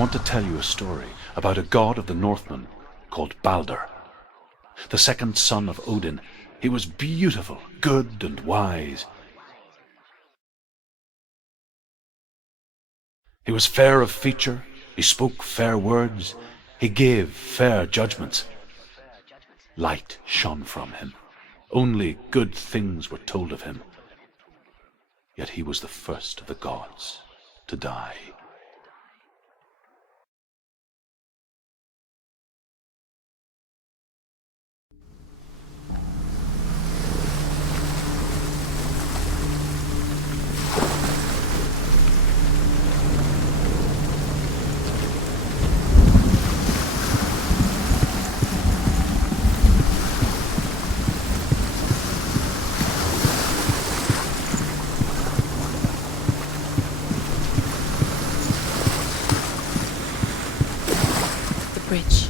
want to tell you a story about a god of the Northmen called Balder. The second son of Odin, he was beautiful, good and wise. He was fair of feature, he spoke fair words, he gave fair judgments. Light shone from him. Only good things were told of him. Yet he was the first of the gods to die. Bridge.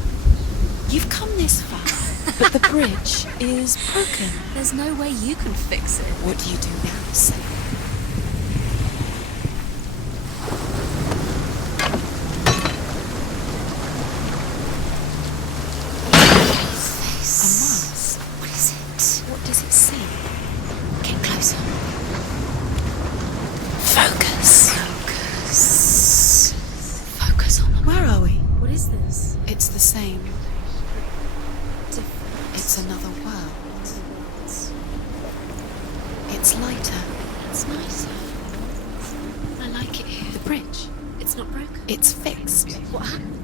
You've come this far, but the bridge is broken. There's no way you can fix it. What do you do now, Senua? A mask. What is it? What does it say? Get closer. Focus. Focus on the... Where are we? What is this? It's the same. Different. It's another world. It's lighter. It's nicer. I like it here. The bridge. It's not broken. It's fixed. What happened?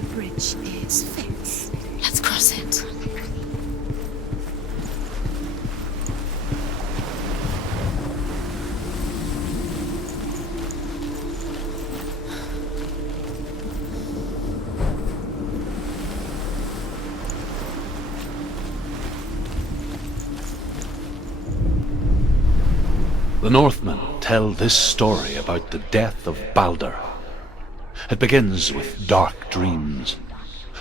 The bridge is fixed. Let's cross it. The Northmen tell this story about the death of Balder. It begins with dark dreams.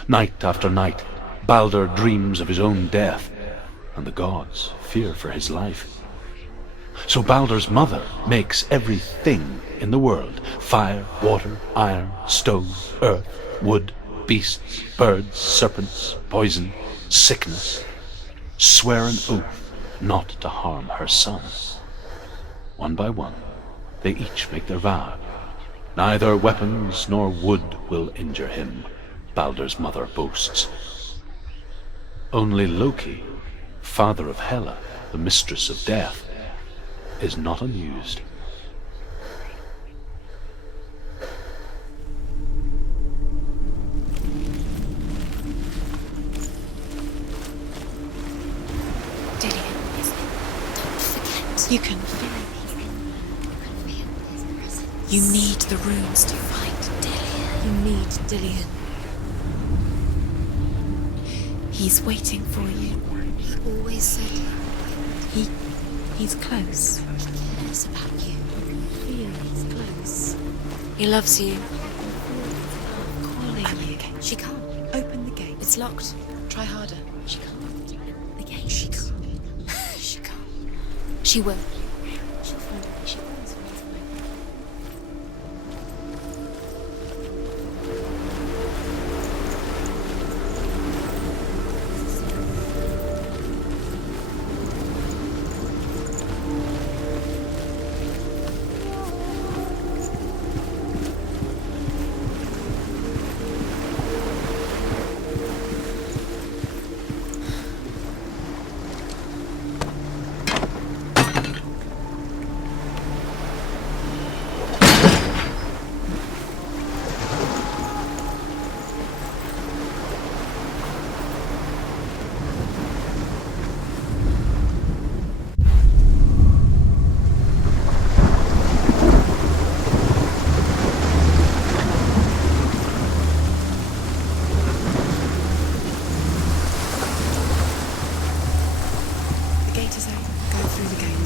Night after night, Balder dreams of his own death, and the gods fear for his life. So Balder's mother makes everything in the world: fire, water, iron, stone, earth, wood, beasts, birds, serpents, poison, sickness, swear an oath not to harm her son. One by one, they each make their vow. Neither weapons nor wood will injure him, Balder's mother boasts. Only Loki, father of Hela, the mistress of death, is not amused. You can feel it. You need the runes to fight Dillion. You need Dillion. He's waiting for you. He always said He's close. he cares about you. Feel he's close. He loves you. Calling you. She can't. Open the gate. It's locked. Try harder. She can't. The gate. She can't. She can't. She will. She'll find a way. She always finds a way.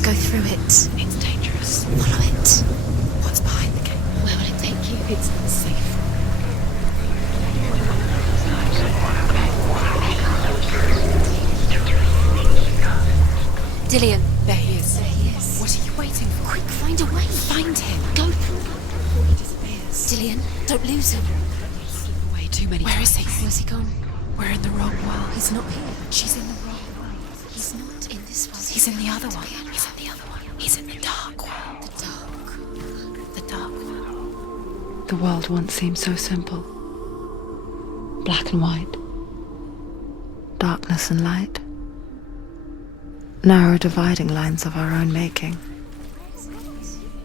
Go through it. It's dangerous. Follow it. What's behind the gate? Where will it take you? It's unsafe. Dillion. There he is. There he is. What are you waiting for? Quick, find a way. Find him. Go through. Before he disappears. Dillian, don't lose him. Way too many. Where is he? Where's he gone? We're in the wrong world. He's not here. She's in the wrong world. He's not in this one. He's in the other one. He's in the other one. He's in the dark world. The dark. The dark world. The world once seemed so simple. Black and white. Darkness and light. Narrow dividing lines of our own making.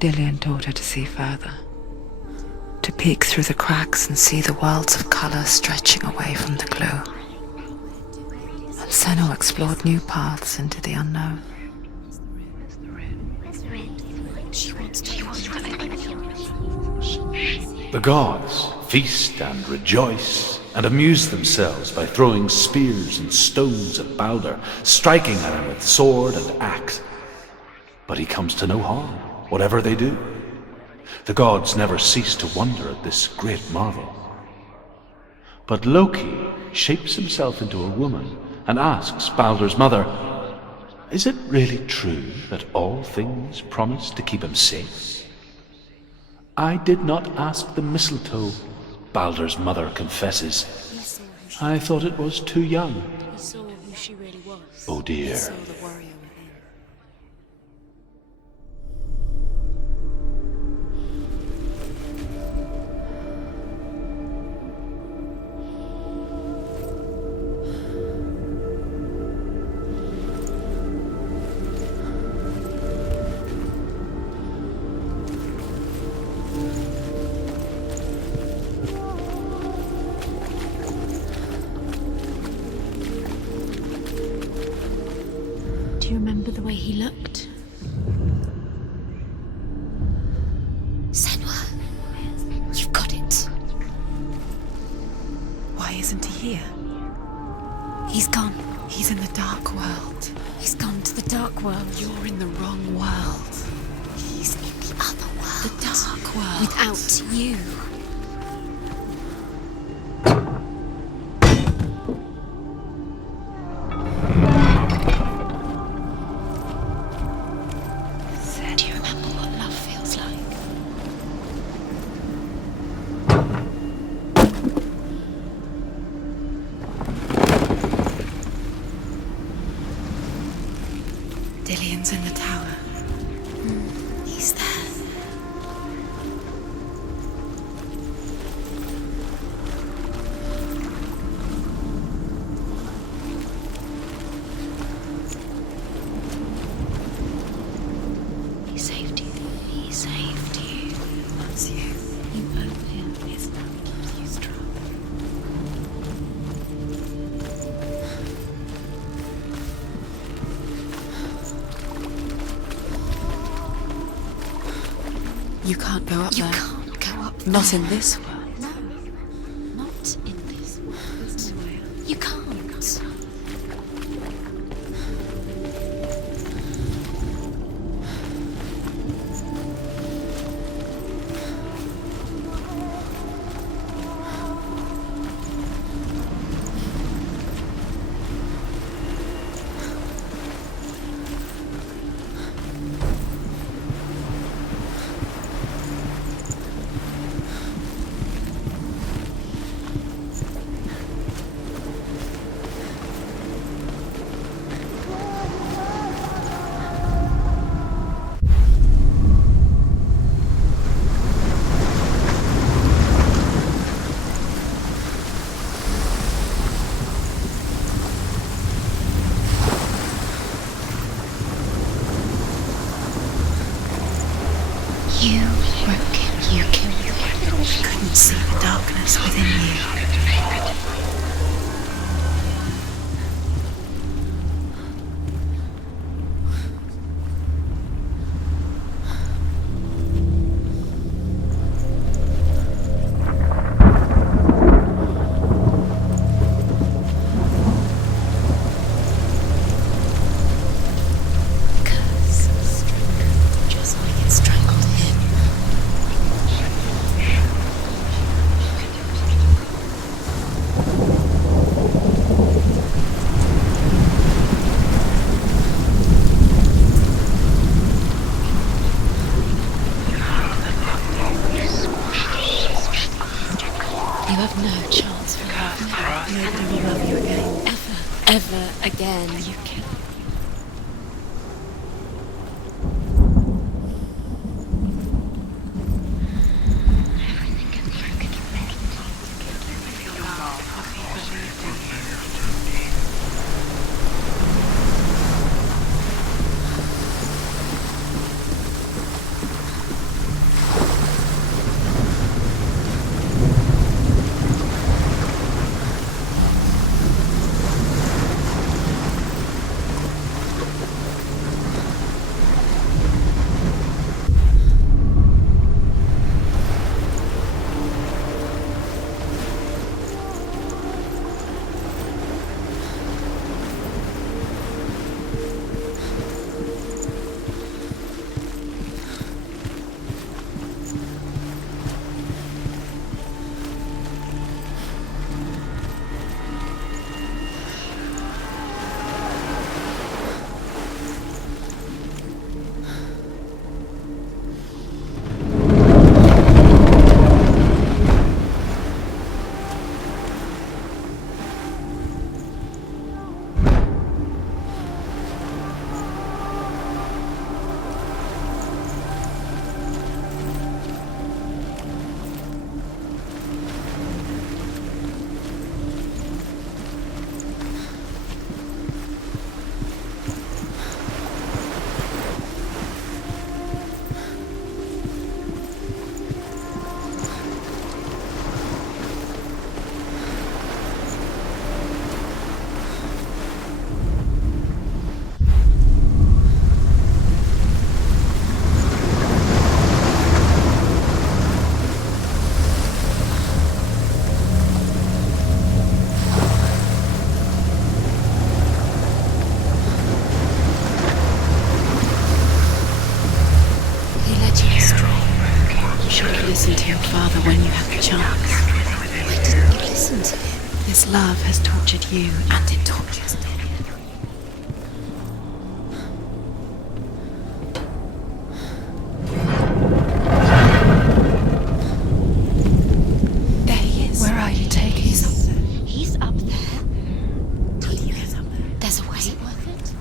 Dillian taught her to see further. To peek through the cracks and see the worlds of colour stretching away from the glue. And Senua explored new paths into the unknown. She wants to The gods feast and rejoice and amuse themselves by throwing spears and stones at Balder, striking at him with sword and axe. But he comes to no harm, whatever they do. The gods never cease to wonder at this great marvel. But Loki shapes himself into a woman and asks Balder's mother, "Is it really true that all things promise to keep him safe?" "I did not ask the mistletoe," Balder's mother confesses. "I thought it was too young." He saw who she really was. Oh dear. He saw the warrior within. Do you remember the way he looked? Senua, you've got it. Why isn't he here? He's gone. He's in the dark world. He's gone to the dark world. You're in the wrong world. He's in the other world. The dark world. Without you. Do you remember what love feels like? Dillian's in the tower. He's there. He saved you. He saved you. That's you. You owe him his love keeps you strong. You can't go up You there. can't go up Not there. in this world. No, not in this world. You can't. You broke him. You killed him. I couldn't see the darkness within you. Curse strangled just like it strangled him. have no chance for love. Nobody will love you again. Ever again. You can. Listen to your father when you have the chance. Why didn't you listen to him? This love has tortured you, and it tortures me. There he is. Where are you taking him? He's up there. There's a way. Is it worth it?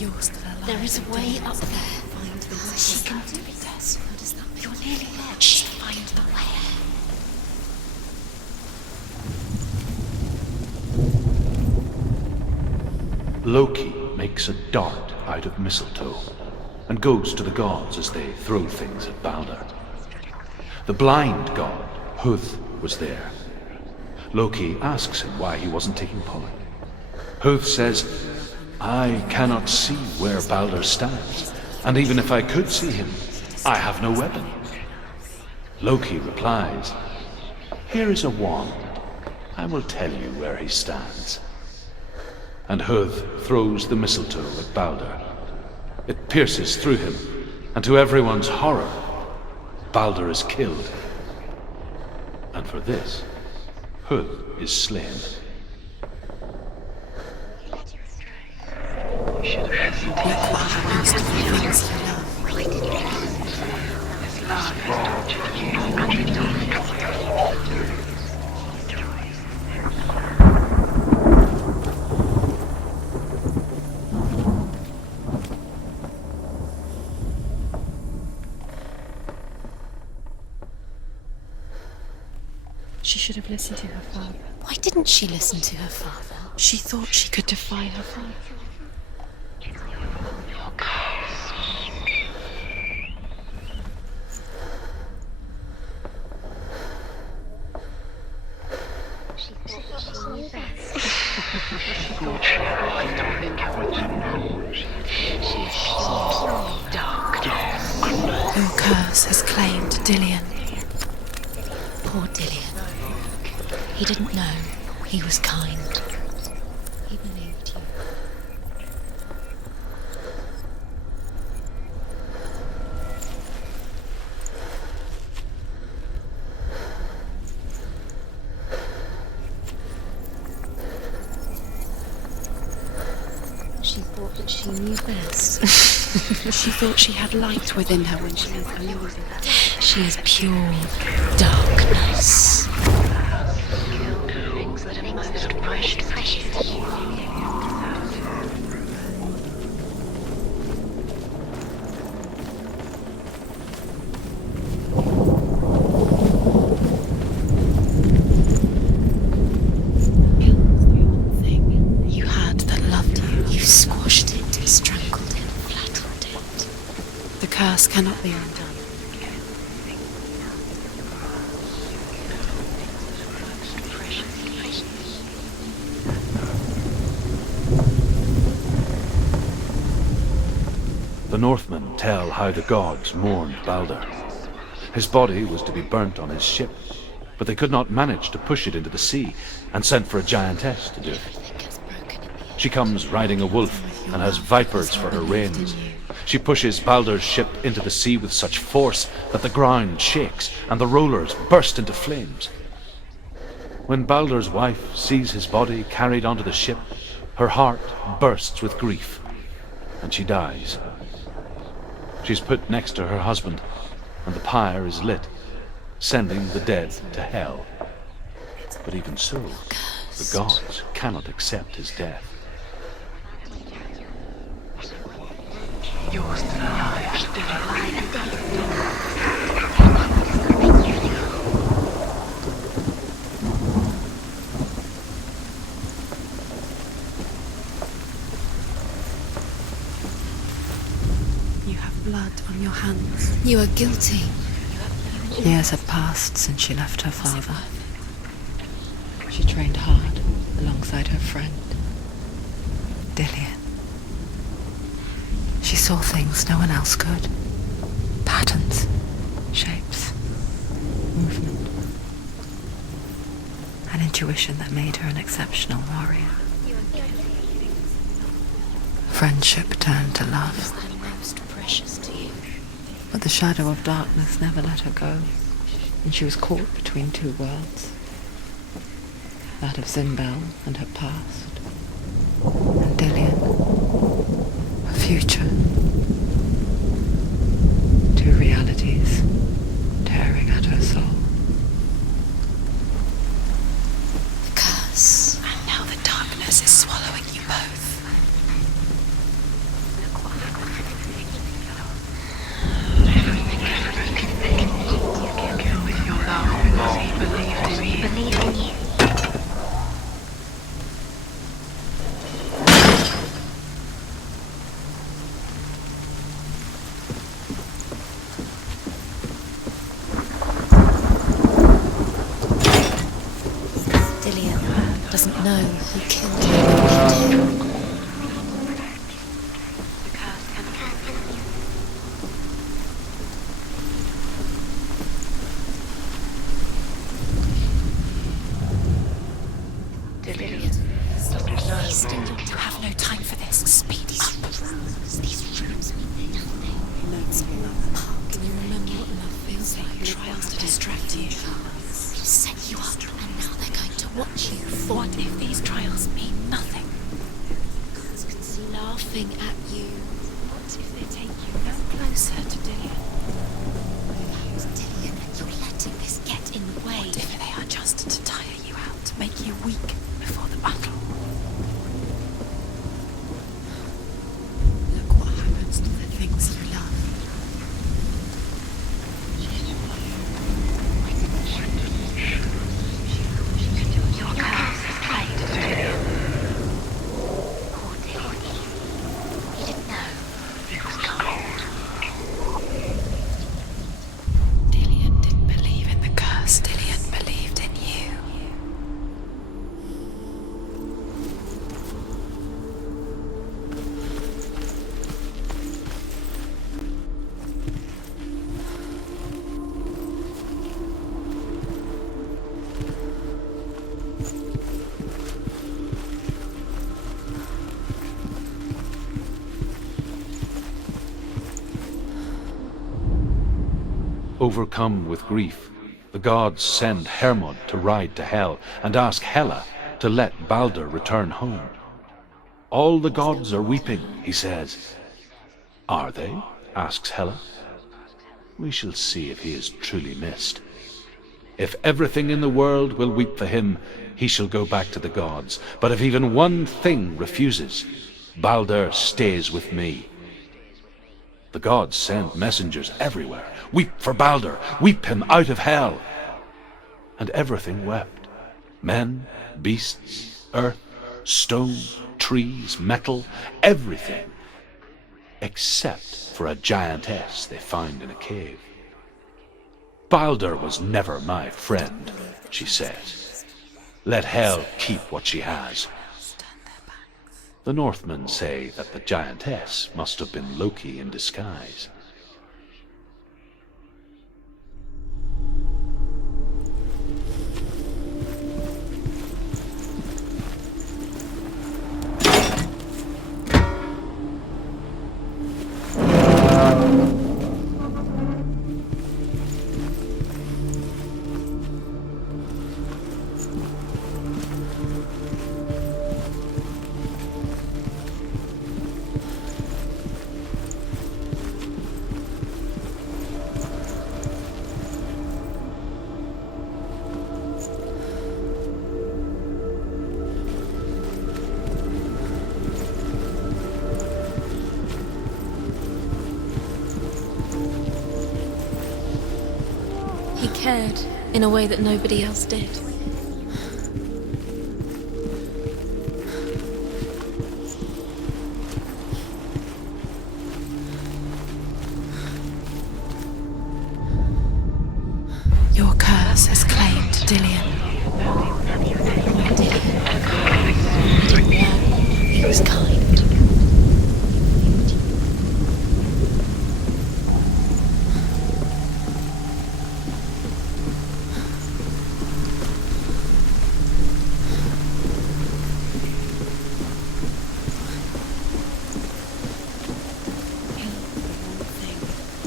You're still alive. There is a way up there. Find the way. She can do this. How does that feel? You're nearly there. Shh, find the way. Loki makes a dart out of mistletoe and goes to the gods as they throw things at Balder. The blind god, Huth, was there. Loki asks him why he wasn't taking part. Huth says, "I cannot see where Balder stands, and even if I could see him, I have no weapon." Loki replies, "Here is a wand. I will tell you where he stands." And Huth throws the mistletoe at Balder. It pierces through him, and to everyone's horror, Balder is killed. And for this, Huth is slain. Your father used to be things you love. Why didn't you listen? His love has tortured you, and it tortures me. She should have listened to her father. Why didn't she listen to her father? She thought she could defy her father. Your curse has claimed Dillion. Poor Dillion. He didn't know. He was kind. He believed you. She thought that she knew best. She thought she had light within her when she was alone. She is pure darkness. The Northmen tell how the gods mourned Balder. His body was to be burnt on his ship, but they could not manage to push it into the sea, and sent for a giantess to do it. She comes riding a wolf and has vipers for her reins. She pushes Balder's ship into the sea with such force that the ground shakes and the rollers burst into flames. When Balder's wife sees his body carried onto the ship, her heart bursts with grief, and she dies. She's put next to her husband, and the pyre is lit, sending the dead to hell. But even so, the gods cannot accept his death. You're still alive, You have blood on your hands. You are guilty. Years had passed since she left her father. She trained hard alongside her friend, Dillian. She saw things no one else could. Patterns, shapes, movement. An intuition that made her an exceptional warrior. Friendship turned to love. Most precious to you. But the shadow of darkness never let her go, and she was caught between two worlds. That of Zimbel and her past, and Dillian, her future. Two realities tearing at her soul. The curse. And now the darkness is swallowing you both. Dillian doesn't know who killed him. You have no time for this. Speed up. These rooms mean nothing. Notes of love. Can you remember what love feels like? Trials to distract you. They've set you up, and now they're going to watch you fall. What if these trials mean nothing? Laughing at you. What if they take you no closer to Dillian? Dillian, you're letting this get in the way. What if they are just to tire you out, to make you weak before the battle? Look what happens to the things you love. Your curse is played, Dillian. Poor Dillian. He didn't know. It was cold. Dillian didn't believe in the curse. Dillian believed in you. Overcome with grief, the gods send Hermod to ride to Hell and ask Hela to let Balder return home. All the gods are weeping, he says. Are they? Asks Hela. We shall see if he is truly missed. If everything in the world will weep for him, he shall go back to the gods. But if even one thing refuses, Balder stays with me. The gods send messengers everywhere. Weep for Balder, weep him out of hell. And everything wept. Men, beasts, earth, stone, trees, metal, everything. Except for a giantess they found in a cave. Balder was never my friend, she says. Let hell keep what she has. The Northmen say that the giantess must have been Loki in disguise. He cared in a way that nobody else did. Your curse has claimed Dillion. I didn't know. He was kind.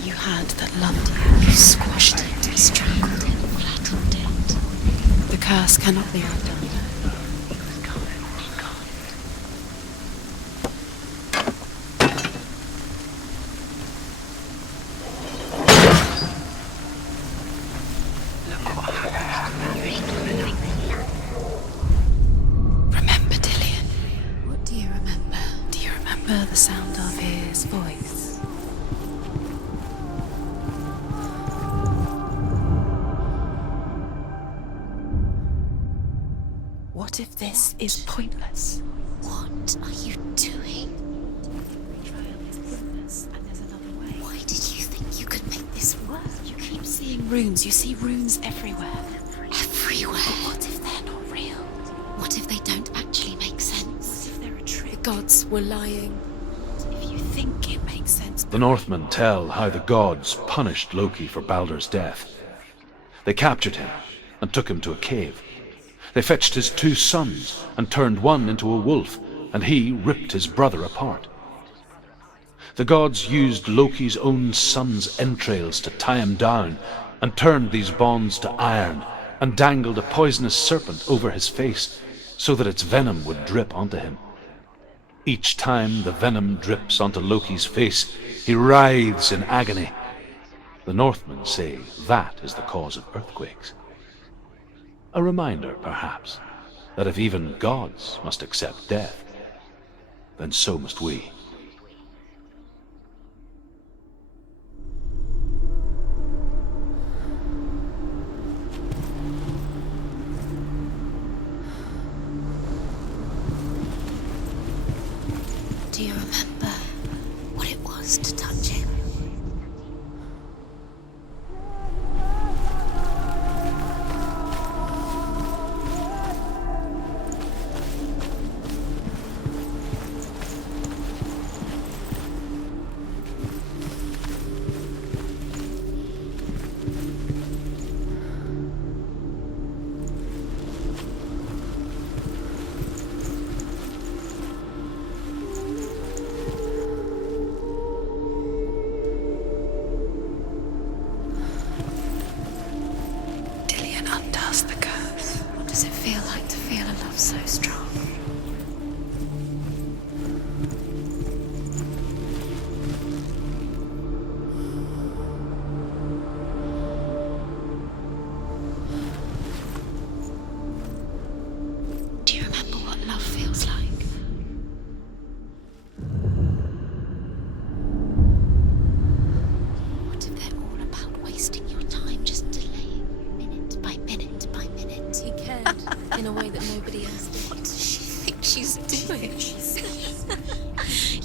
You had that loved you. You squashed it, Strangled it, flattened it. The curse cannot be undone. Remember Dillion. What do you remember? Do you remember the sound of his voice? What if this is pointless? What are you doing? Why did you think you could make this work? You keep seeing runes. You see runes everywhere. Everywhere. But what if they're not real? What if they don't actually make sense? What if they're a trick? The gods were lying. If you think it makes sense, The Northmen tell how the gods punished Loki for Baldur's death. They captured him and took him to a cave. They fetched his 2 sons and turned one into a wolf, and he ripped his brother apart. The gods used Loki's own son's entrails to tie him down, and turned these bonds to iron, and dangled a poisonous serpent over his face, so that its venom would drip onto him. Each time the venom drips onto Loki's face, he writhes in agony. The Northmen say that is the cause of earthquakes. A reminder, perhaps, that if even gods must accept death, then so must we. Do you remember what it was to touch him? Dillion undoes the curse. What does it feel like to feel a love so strong? Do you remember what love feels like? What if they're all about wasting your time, just delaying minute by minute by minute? He cared in a way that nobody else did. What does she think she's doing?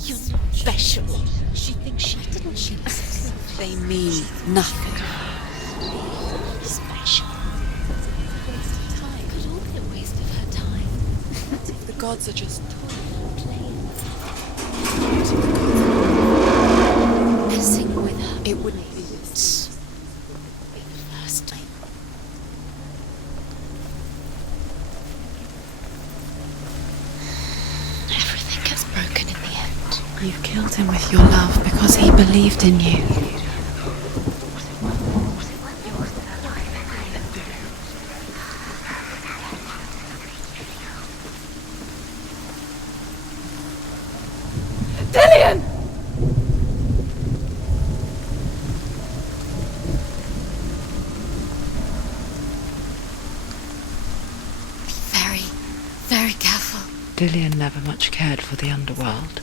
You're not special. She thinks she Didn't she listen? They mean nothing. Special. Waste of time. Could all be a waste of her time. The gods are just Playing You killed him with your love because he believed in you. Very careful. Dillian never much cared for the underworld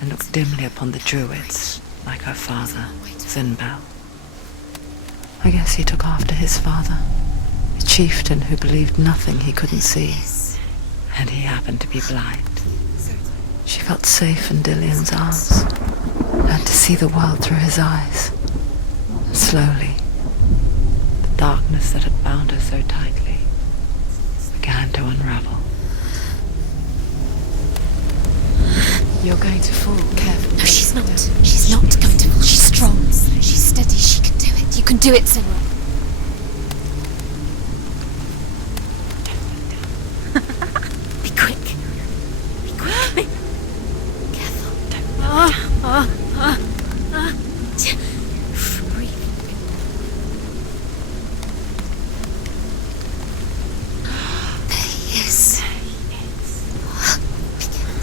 and looked dimly upon the druids like her father, Zinbel. I guess he took after his father, a chieftain who believed nothing he couldn't see, and he happened to be blind. She felt safe in Dillian's arms, learned to see the world through his eyes. And slowly, the darkness that had bound her so tightly began to unravel. You're going to fall, careful. No, she's not. She's not going to fall. She's strong. She's steady. She can do it. You can do it, Senua. Be quick. Be quick. Careful. Breathe. There he is.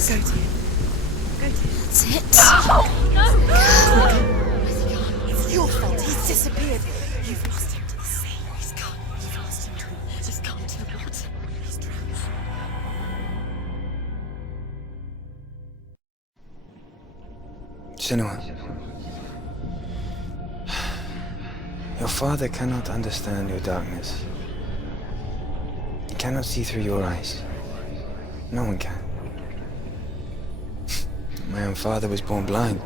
Go to you. That's it. No! Where's he gone? It's your fault. He's disappeared. You've lost him to the sea. He's gone. You've lost him to the... Just gone to the water. He's drowned. Senua, your father cannot understand your darkness. He cannot see through your eyes. No one can. My own father was born blind.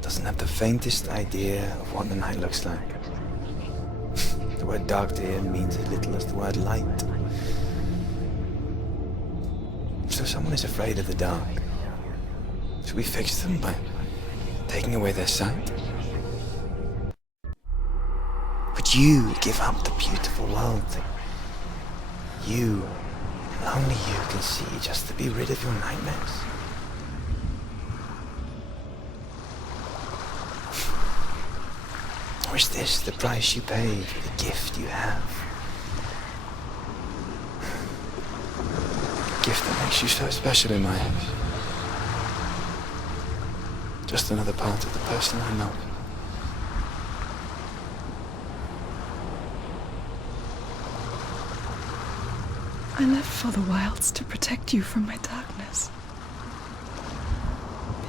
Doesn't have the faintest idea of what the night looks like. The word dark to him means as little as the word light. So someone is afraid of the dark. Should we fix them by taking away their sight? Would you give up the beautiful world that you, and only you, can see just to be rid of your nightmares? Or is this the price you pay for the gift you have? A gift that makes you so special in my eyes. Just another part of the person I know. I left for the wilds to protect you from my darkness.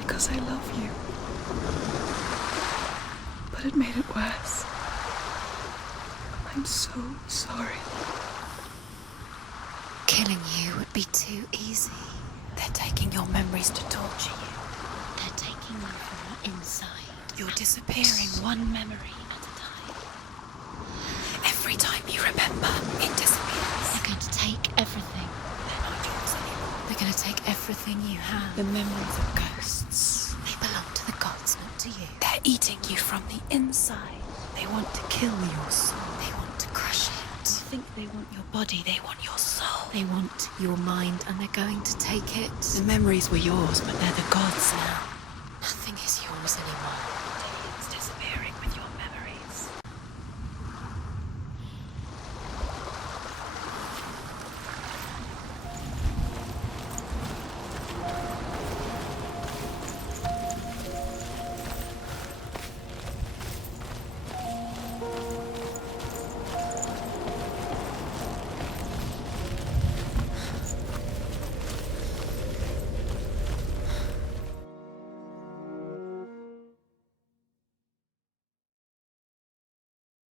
Because I love you. But it made it worse. I'm so sorry. Killing you would be too easy. They're taking your memories to torture you. They're taking you from the inside. You're disappearing one memory at a time. Every time you remember, it disappears. They're going to take everything. They're not yours anymore. They're going to take everything you have. The memories of ghosts. They belong to the gods, not to you. They're eating you from the inside. They want to kill your soul. They want to crush it. You think they want your body, they want your soul. They want your mind, and they're going to take it. The memories were yours, but they're the gods now.